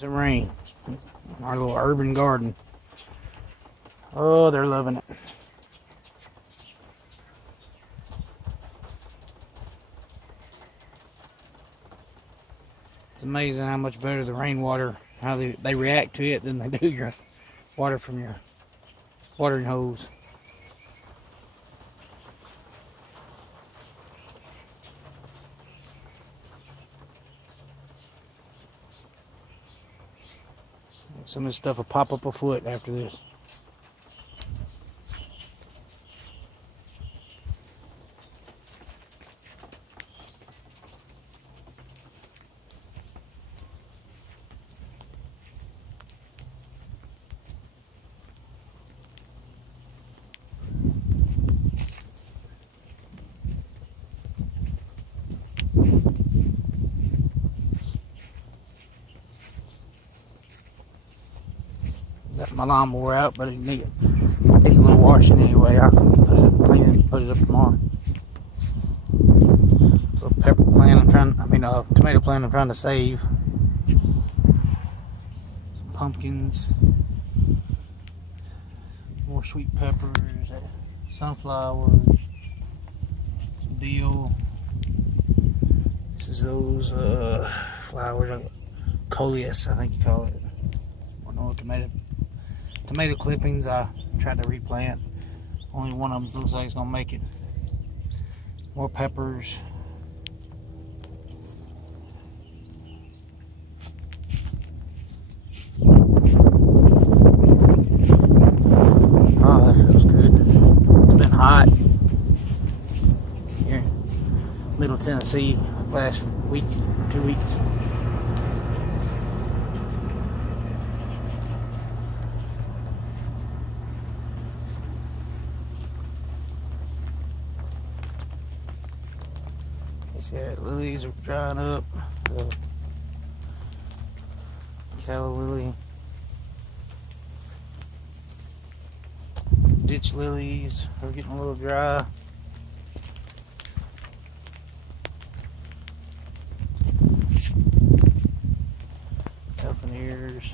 Some rain. Our little urban garden. Oh, they're loving it. It's amazing how much better the rainwater, how they react to it than they do your water from your watering hose. Some of this stuff will pop up a foot after this. Left my lawnmower out, but it needs a little washing anyway. I can put it up, clean it, and put it up tomorrow. Little pepper plant tomato plant I'm trying to save. Some pumpkins, more sweet peppers, sunflowers, some dill. This is those flowers, coleus, I think you call it. I don't know, tomato clippings I tried to replant. Only one of them looks like it's gonna make it. More peppers. Oh, that feels good. It's been hot here in Middle Tennessee last week, 2 weeks. See, lilies are drying up. The calla lily, ditch lilies are getting a little dry. Elfin ears.